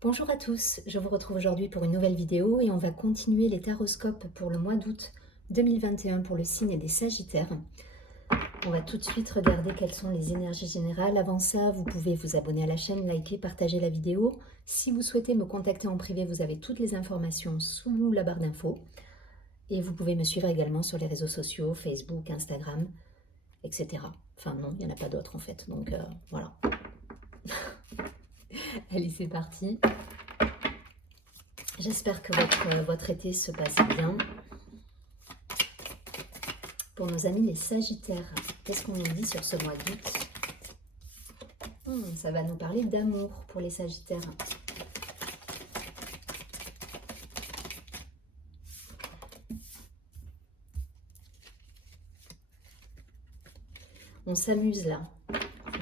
Bonjour à tous, je vous retrouve aujourd'hui pour une nouvelle vidéo et on va continuer les taroscopes pour le mois d'août 2021 pour le signe des Sagittaires. On va tout de suite regarder quelles sont les énergies générales. Avant ça, vous pouvez vous abonner à la chaîne, liker, partager la vidéo. Si vous souhaitez me contacter en privé, vous avez toutes les informations sous la barre d'infos. Et vous pouvez me suivre également sur les réseaux sociaux, Facebook, Instagram, etc. Enfin non, il n'y en a pas d'autres en fait, donc voilà. Allez, c'est parti. J'espère que votre été se passe bien. Pour nos amis les Sagittaires, qu'est-ce qu'on nous dit sur ce mois d'août? Ça va nous parler d'amour pour les Sagittaires. On s'amuse là.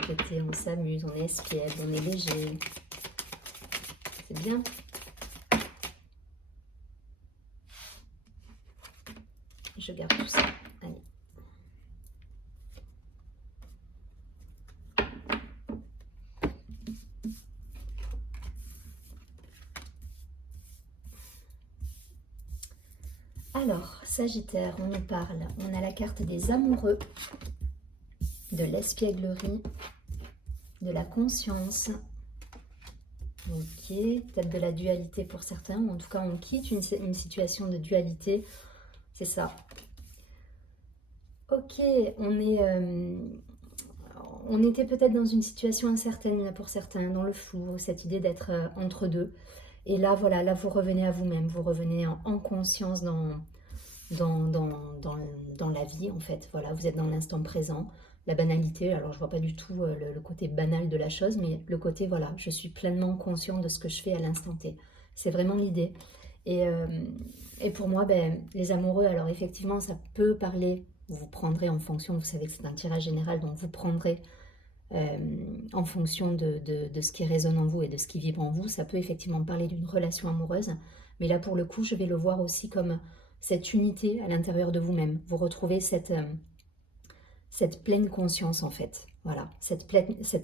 Cet été, on s'amuse, on est espiègle, on est léger. C'est bien. Je garde tout ça. Allez. Alors, Sagittaire, on nous parle. On a la carte des amoureux, de l'espièglerie, de la conscience. Ok, peut-être de la dualité pour certains, ou en tout cas on quitte une situation de dualité, c'est ça. Ok, on était peut-être dans une situation incertaine pour certains, dans le flou, cette idée d'être entre deux. Et là, voilà, là vous revenez à vous-même, vous revenez en conscience dans la vie en fait. Voilà, vous êtes dans l'instant présent. La banalité, alors je vois pas du tout le côté banal de la chose, mais le côté, voilà, je suis pleinement conscient de ce que je fais à l'instant T. C'est vraiment l'idée. Et pour moi, les amoureux, alors effectivement, ça peut parler, vous prendrez en fonction, vous savez que c'est un tirage général, donc vous prendrez en fonction de ce qui résonne en vous et de ce qui vibre en vous. Ça peut effectivement parler d'une relation amoureuse, mais là, pour le coup, je vais le voir aussi comme cette unité à l'intérieur de vous-même. Vous retrouvez cette pleine conscience en fait. Voilà, cette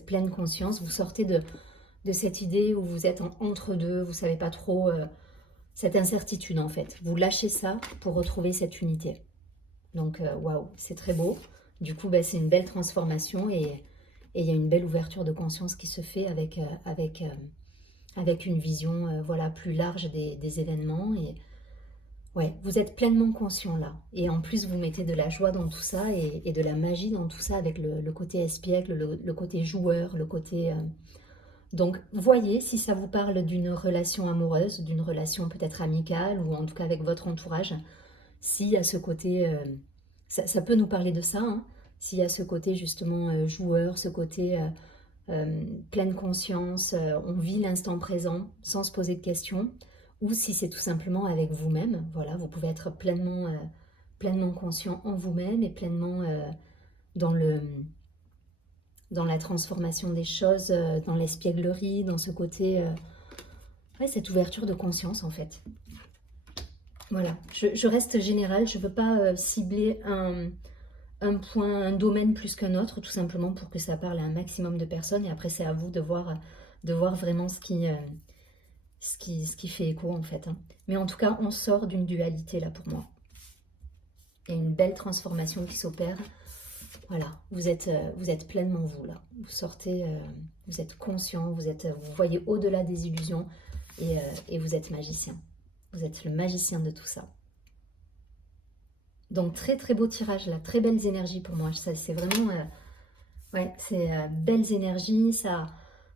pleine conscience. Vous sortez de cette idée où vous êtes entre deux, vous ne savez pas trop, cette incertitude en fait. Vous lâchez ça pour retrouver cette unité. Donc waouh, c'est très beau. Du coup, c'est une belle transformation et il y a une belle ouverture de conscience qui se fait avec une vision voilà, plus large des événements. Et ouais, vous êtes pleinement conscient là. Et en plus, vous mettez de la joie dans tout ça et de la magie dans tout ça avec le côté espiègle, le côté joueur, le côté... Donc, voyez si ça vous parle d'une relation amoureuse, d'une relation peut-être amicale ou en tout cas avec votre entourage. S'il y a ce côté... ça peut nous parler de ça, hein, s'il y a ce côté justement joueur, ce côté pleine conscience, on vit l'instant présent sans se poser de questions, ou si c'est tout simplement avec vous-même, voilà, vous pouvez être pleinement conscient en vous-même et pleinement dans la transformation des choses, dans l'espièglerie, dans ce côté, ouais, cette ouverture de conscience en fait. Voilà, je reste générale, je ne veux pas cibler un point, un domaine plus qu'un autre, tout simplement pour que ça parle à un maximum de personnes. Et après, c'est à vous de voir vraiment ce qui fait écho, en fait. Hein. Mais en tout cas, on sort d'une dualité, là, pour moi. Il y a une belle transformation qui s'opère. Voilà, vous êtes pleinement vous, là. Vous sortez, vous êtes conscient, vous voyez au-delà des illusions et vous êtes magicien. Vous êtes le magicien de tout ça. Donc très très beau tirage là, très belles énergies pour moi. Ça c'est vraiment, ouais, c'est belles énergies. Ça,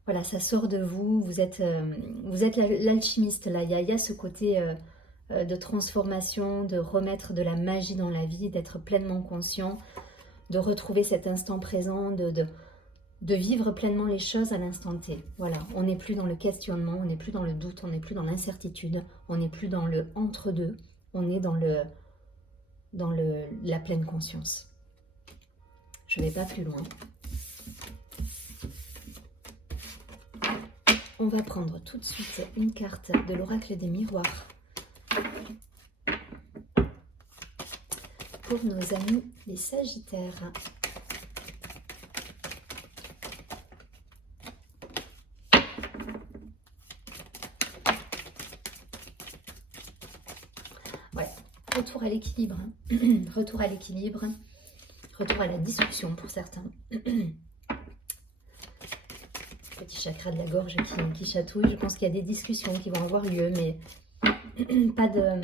voilà, ça sort de vous. Vous êtes l'alchimiste là. Il y a ce côté de transformation, de remettre de la magie dans la vie, d'être pleinement conscient, de retrouver cet instant présent, de vivre pleinement les choses à l'instant T. Voilà, on n'est plus dans le questionnement, on n'est plus dans le doute, on n'est plus dans l'incertitude, on n'est plus dans le entre-deux, on est dans la pleine conscience. Je ne vais pas plus loin. On va prendre tout de suite une carte de l'oracle des miroirs pour nos amis les Sagittaires. retour à l'équilibre. Retour à l'équilibre. Retour à la discussion pour certains. Petit chakra de la gorge qui chatouille. Je pense qu'il y a des discussions qui vont avoir lieu, mais pas de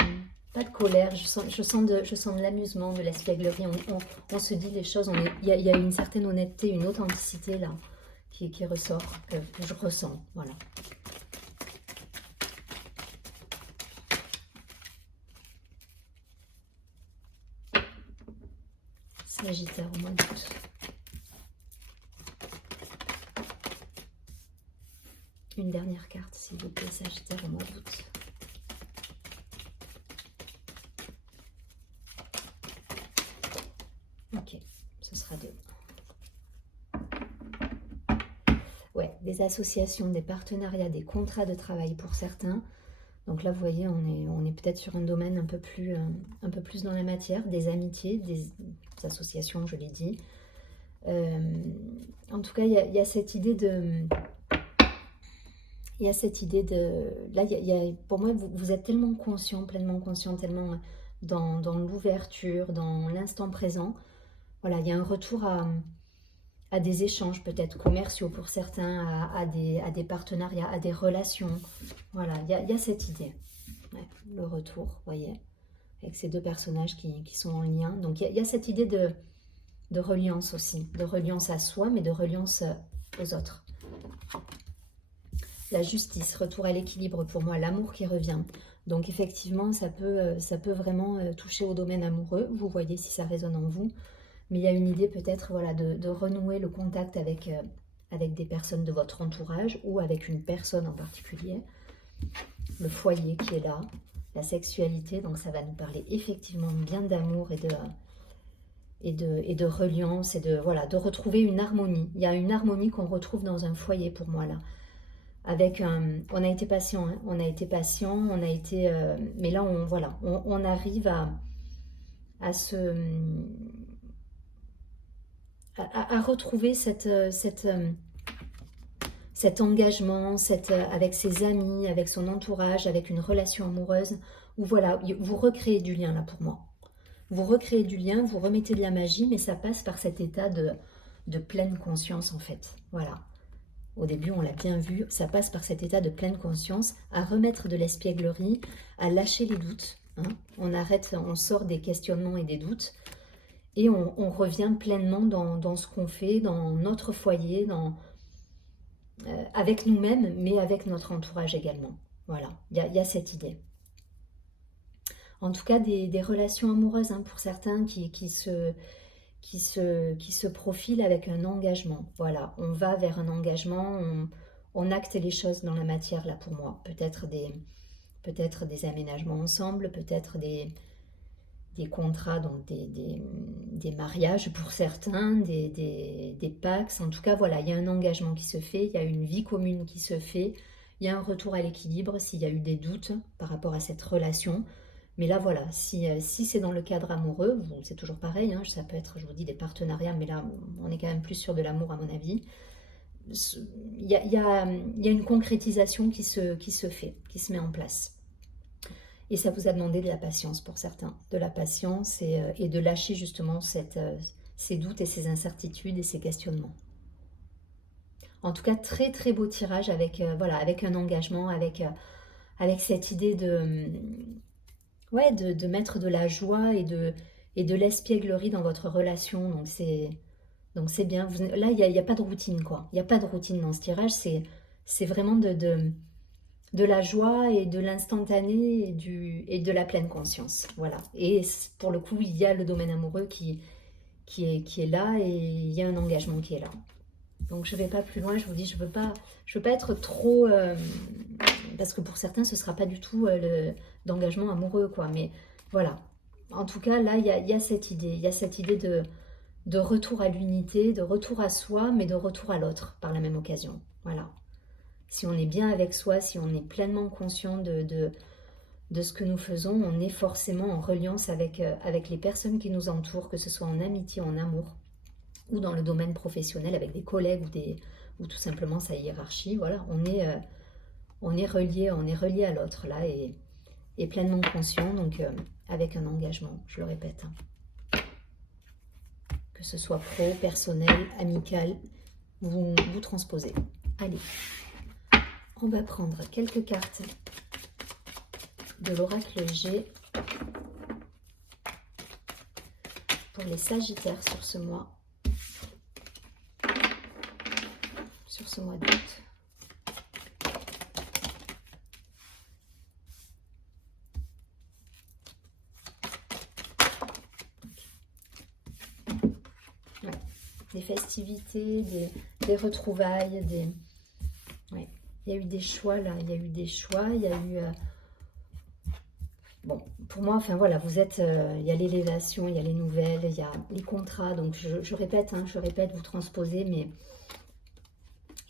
colère. Je sens de l'amusement, de l'espièglerie. On se dit les choses. Il y a une certaine honnêteté, une authenticité là qui ressort, que je ressens. Voilà. Sagittaire au mois d'août. Une dernière carte, s'il vous plaît, Sagittaire au mois d'août. Ok, ce sera 2. Ouais, des associations, des partenariats, des contrats de travail pour certains. Donc là, vous voyez, on est peut-être sur un domaine un peu plus dans la matière, des amitiés, des associations, je l'ai dit. En tout cas, il y a cette idée de... Là, pour moi, vous êtes tellement conscient, pleinement conscient, tellement dans l'ouverture, dans l'instant présent. Voilà, il y a un retour à des échanges peut-être commerciaux pour certains, à des partenariats, à des relations. Voilà, il y a cette idée. Ouais, le retour, vous voyez, avec ces 2 personnages qui sont en lien. Donc, il y a cette idée de reliance aussi, de reliance à soi, mais de reliance aux autres. La justice, retour à l'équilibre pour moi, l'amour qui revient. Donc effectivement, ça peut vraiment toucher au domaine amoureux. Vous voyez si ça résonne en vous. Mais il y a une idée peut-être voilà, de renouer le contact avec des personnes de votre entourage ou avec une personne en particulier. Le foyer qui est là, la sexualité. Donc ça va nous parler effectivement bien d'amour et de reliance et de retrouver une harmonie. Il y a une harmonie qu'on retrouve dans un foyer pour moi là. On a été patient, hein, on a été, mais là on arrive à retrouver cet engagement, avec ses amis, avec son entourage, avec une relation amoureuse, où voilà, vous recréez du lien là pour moi. Vous recréez du lien, vous remettez de la magie, mais ça passe par cet état de pleine conscience en fait. Voilà. Au début, on l'a bien vu, ça passe par cet état de pleine conscience, à remettre de l'espièglerie, à lâcher les doutes. Hein. On sort des questionnements et des doutes, et on revient pleinement dans ce qu'on fait, dans notre foyer, avec nous-mêmes, mais avec notre entourage également. Voilà, il y a cette idée. En tout cas, des relations amoureuses, hein, pour certains qui se profilent avec un engagement. Voilà, on va vers un engagement, on acte les choses dans la matière, là, pour moi. Peut-être des aménagements ensemble, peut-être des contrats, donc des mariages pour certains, des pax. En tout cas, voilà, il y a un engagement qui se fait, il y a une vie commune qui se fait, il y a un retour à l'équilibre s'il y a eu des doutes par rapport à cette relation. Mais là, voilà, si c'est dans le cadre amoureux, c'est toujours pareil, hein, ça peut être, je vous dis, des partenariats, mais là, on est quand même plus sur de l'amour, à mon avis. Il y a une concrétisation qui se fait, qui se met en place. Et ça vous a demandé de la patience pour certains, de la patience et de lâcher justement ces doutes et ces incertitudes et ces questionnements. En tout cas, très très beau tirage avec un engagement, avec cette idée de mettre de la joie et de l'espièglerie dans votre relation. Donc c'est bien. Là, il n'y a pas de routine, quoi. Il n'y a pas de routine dans ce tirage. C'est vraiment de la joie et de l'instantané et de la pleine conscience. Voilà. Et pour le coup, il y a le domaine amoureux qui est là, et il y a un engagement qui est là. Donc je ne vais pas plus loin, je vous dis, je veux pas être trop... parce que pour certains, ce ne sera pas du tout d'engagement amoureux, quoi. Mais voilà. En tout cas, là, il y a cette idée. Il y a cette idée de retour à l'unité, de retour à soi, mais de retour à l'autre par la même occasion. Voilà. Si on est bien avec soi, si on est pleinement conscient de ce que nous faisons, on est forcément en reliance avec les personnes qui nous entourent, que ce soit en amitié, en amour, ou dans le domaine professionnel avec des collègues ou tout simplement sa hiérarchie. Voilà, on est relié à l'autre là et pleinement conscient. Donc avec un engagement, je le répète. Que ce soit pro, personnel, amical, vous transposez. Allez, on va prendre quelques cartes de l'oracle G pour les Sagittaires sur ce mois d'août. Ouais. Des festivités, des retrouvailles, ouais. Il y a eu des choix là, il y a eu bon, pour moi, enfin voilà, vous êtes, il y a l'élévation, il y a les nouvelles, il y a les contrats, donc je répète, hein, vous transposez, mais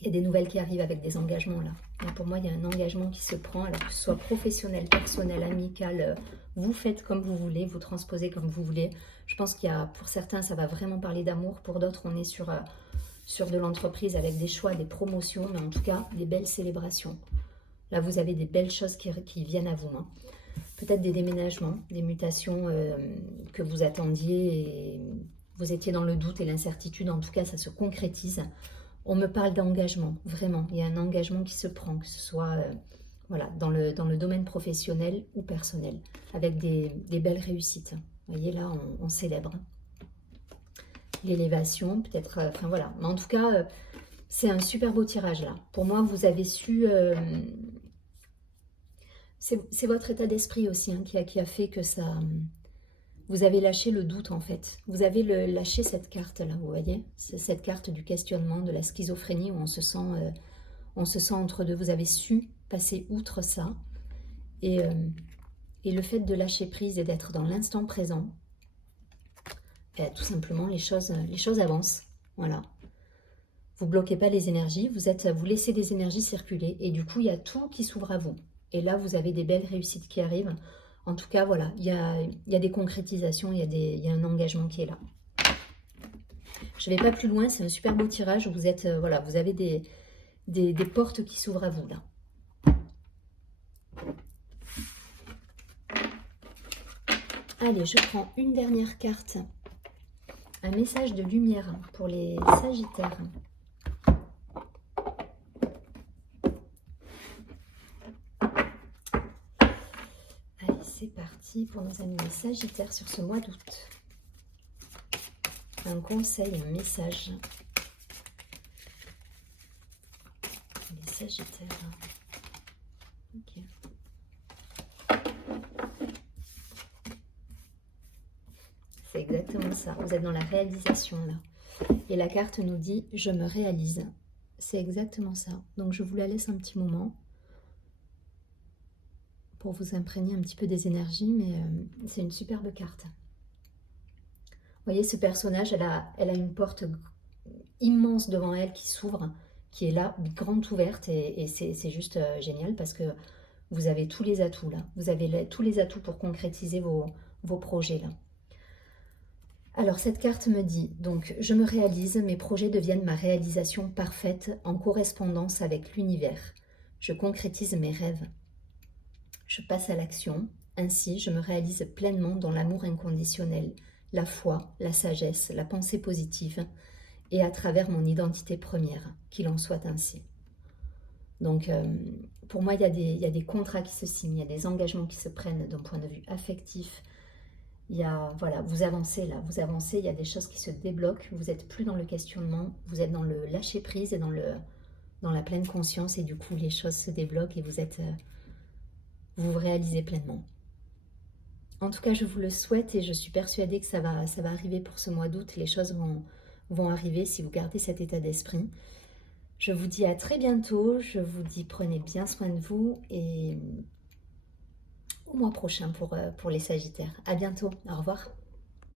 il y a des nouvelles qui arrivent avec des engagements là. Et pour moi, il y a un engagement qui se prend, alors que ce soit professionnel, personnel, amical, vous faites comme vous voulez, vous transposez comme vous voulez. Je pense qu'il y a, pour certains, ça va vraiment parler d'amour, pour d'autres, on est sur de l'entreprise avec des choix, des promotions, mais en tout cas, des belles célébrations. Là, vous avez des belles choses qui viennent à vous. Hein. Peut-être des déménagements, des mutations que vous attendiez et vous étiez dans le doute et l'incertitude. En tout cas, ça se concrétise. On me parle d'engagement, vraiment. Il y a un engagement qui se prend, que ce soit voilà, dans le domaine professionnel ou personnel, avec des belles réussites. Vous voyez, là, on célèbre. L'élévation, peut-être, enfin voilà. Mais en tout cas, c'est un super beau tirage, là. Pour moi, vous avez su... c'est votre état d'esprit aussi hein, qui a fait que ça... Vous avez lâché le doute en fait. Vous avez lâché cette carte là, vous voyez. C'est cette carte du questionnement, de la schizophrénie où on se sent entre deux. Vous avez su passer outre ça. Et le fait de lâcher prise et d'être dans l'instant présent, tout simplement les choses avancent. Voilà. Vous bloquez pas les énergies, vous laissez des énergies circuler et du coup il y a tout qui s'ouvre à vous. Et là vous avez des belles réussites qui arrivent. En tout cas, voilà, il y a des concrétisations, il y a un engagement qui est là. Je ne vais pas plus loin, c'est un super beau tirage. Vous êtes, voilà, vous avez des portes qui s'ouvrent à vous, là. Allez, je prends une dernière carte. Un message de lumière pour les Sagittaires. C'est parti pour nos amis les Sagittaires sur ce mois d'août. Un conseil, un message. Les Sagittaires. Ok. C'est exactement ça. Vous êtes dans la réalisation là. Et la carte nous dit « Je me réalise ». C'est exactement ça. Donc je vous la laisse un petit moment pour vous imprégner un petit peu des énergies, mais c'est une superbe carte. Vous voyez, ce personnage, elle a une porte immense devant elle qui s'ouvre, qui est là, grande ouverte, et c'est juste génial parce que vous avez tous les atouts là. Vous avez tous les atouts pour concrétiser vos projets là. Alors cette carte me dit, donc, je me réalise, mes projets deviennent ma réalisation parfaite en correspondance avec l'univers. Je concrétise mes rêves. Je passe à l'action, ainsi je me réalise pleinement dans l'amour inconditionnel, la foi, la sagesse, la pensée positive, et à travers mon identité première, qu'il en soit ainsi. Donc, pour moi, il y a des contrats qui se signent, il y a des engagements qui se prennent d'un point de vue affectif. Il y a, voilà, vous avancez là, vous avancez, il y a des choses qui se débloquent, vous n'êtes plus dans le questionnement, vous êtes dans le lâcher-prise et dans la pleine conscience, et du coup, les choses se débloquent et vous vous réalisez pleinement. En tout cas, je vous le souhaite et je suis persuadée que ça va arriver pour ce mois d'août. Les choses vont arriver si vous gardez cet état d'esprit. Je vous dis à très bientôt. Je vous dis prenez bien soin de vous et au mois prochain pour les Sagittaires. À bientôt. Au revoir.